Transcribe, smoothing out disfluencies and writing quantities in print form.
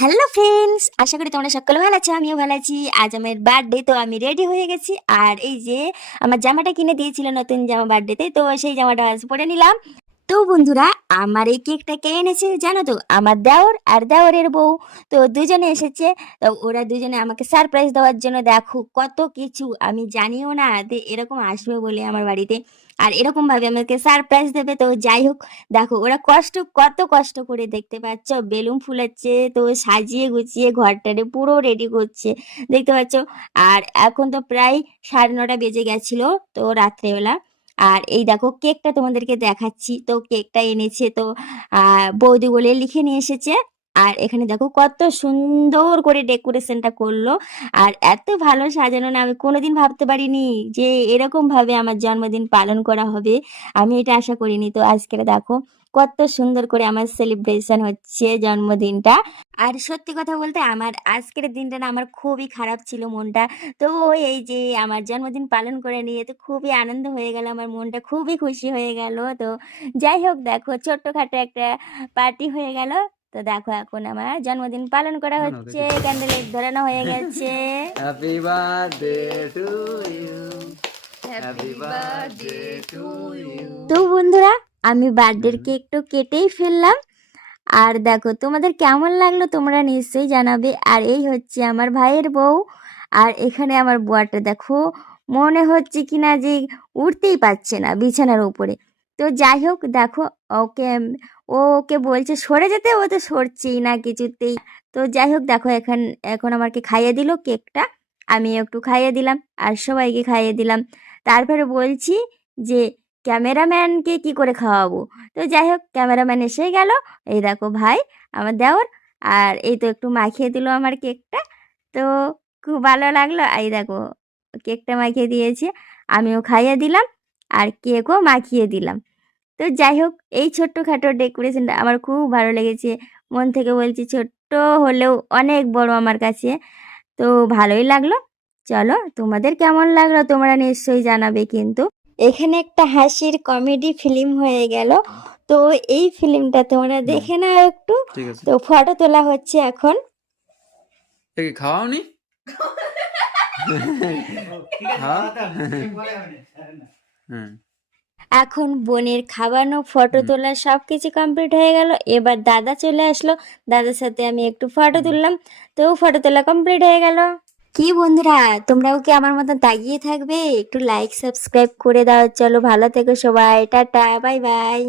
Hello friends, আশা করি তোমরা সকলে ভালো আছো। আমিও ভালো আছি। আজ আমার বার্থডে, তো আমি রেডি হয়ে গেছি। আর এই যে আমার জামাটা কিনে দিয়েছিল, নতুন জামা বার্থডেতে, তো সেই জামাটা আজ পরে নিলাম। তো বন্ধুরা, আমার এই কেকটা কে এনেছে জানো তো? আমার দেওর আর দেওরের বউ। তো দুজনে এসেছে। তো ওরা দুজনে আমাকে সারপ্রাইজ দেওয়ার জন্য, দেখো কত কিছু, আমি জানিও না যে এরকম আসবে বলে আমার বাড়িতে, আর এরকম ভাবে আমাকে সারপ্রাইজ দেবে। তো যাই হোক, দেখো ওরা কত কষ্ট করে, দেখতে পাচ্ছ বেলুন ফুলাচ্ছে, তো সাজিয়ে গুছিয়ে ঘরটারে পুরো রেডি করছে, দেখতে পাচ্ছ। আর এখন তো প্রায় 9:30 বেজে গেছিল, তো রাত্রেবেলা। আর এই দেখো কেকটা তোমাদেরকে দেখাচ্ছি, তো কেকটা এনেছে তো বৌদি বলে লিখে নিয়ে এসেছে। আর এখানে দেখো কত সুন্দর করে ডেকোরেশনটা করলো, আর এত ভালো সাজানো না, আমি কোনোদিন ভাবতে পারিনি যে এরকম ভাবে আমার জন্মদিন পালন করা হবে। আমি এটা আশা করিনি। তো আজকে দেখো কত সুন্দর করে আমার সেলিব্রেশন হচ্ছে জন্মদিনটা। আর সত্যি কথা বলতে, আমার আজকের দিনটা না আমার খুবই খারাপ ছিল মনটা। তো এই যে আমার জন্মদিন পালন করে নিয়ে তো খুবই আনন্দ হয়ে গেল, আমার মনটা খুবই খুশি হয়ে গেল। তো যাই হোক, দেখো ছোট্টখাটো একটা পার্টি হয়ে গেল। তো দেখো এখন আমার জন্মদিন পালন করা না না হচ্ছে, দেখি ক্যান্ডেল ধরানো হয়ে গেছে। Happy birthday to you happy birthday to you. তো বন্ধুরা, আমি বার্থডের কেক তো কেটেই ফেললাম। আর দেখো তোমাদের কেমন লাগলো তোমরা নিশ্চয়ই জানাবে। আর এই হচ্ছে আমার ভাইয়ের বউ। আর এখানে আমার বুয়াটা দেখো, মনে হচ্ছে কিনা যে উঠতেই পারছে না বিছানার উপরে। তো যাই হোক দেখো, ওকে ও ওকে বলছে সরে যেতে, ও তো সরছেই না কিছুতেই। তো যাই হোক দেখো, এখন এখন আমাকে খাইয়ে দিল কেকটা, আমি একটু খাইয়ে দিলাম আর সবাইকে খাইয়ে দিলাম। তারপরে বলছি যে ক্যামেরাম্যানকে কি করে খাওয়াবো। তো যাই হোক, ক্যামেরাম্যান এসে গেল। এই দেখো ভাই, আমার দেওর। আর এই তো একটু মাখিয়ে দিল আমার কেকটা। তো খুব ভালো লাগলো। এই দেখো কেকটা মাখিয়ে দিয়েছে, আমিও খাইয়ে দিলাম আর কেকও মাখিয়ে দিলাম। তো যাই হোক, এই ছোট্টখাটো ডেকোরেশনটা আমার খুব ভালো লেগেছে। মন থেকে বলছি, ছোট্ট হলেও অনেক বড় আমার কাছে। তো ভালোই লাগলো। চলো, তোমাদের কেমন লাগলো তোমরা নিশ্চয়ই জানাবে কিন্তু। এখানে একটা হাসির কমেডি ফিল্ম হয়ে গেল। তো এই ফিল্মটা তোমরা দেখে নাও একটু। ঠিক আছে, তো ফটো তোলা হচ্ছে এখন। কি খাওয়াওনি? হ্যাঁ হ্যাঁ। এখন বোনের খাওয়ানো, ফটো তোলা সবকিছু কমপ্লিট হয়ে গেল। এবার দাদা চলে আসলো, দাদার সাথে আমি একটু ফটো তুললাম। তো ফটো তোলা কমপ্লিট হয়ে গেল। কি বন্ধুরা, তোমরাও কি আমার মতন তাকিয়ে থাকবে? একটু লাইক সাবস্ক্রাইব করে দাও। চলো, ভালো থেকো সবাই, টাটা, বাই বাই।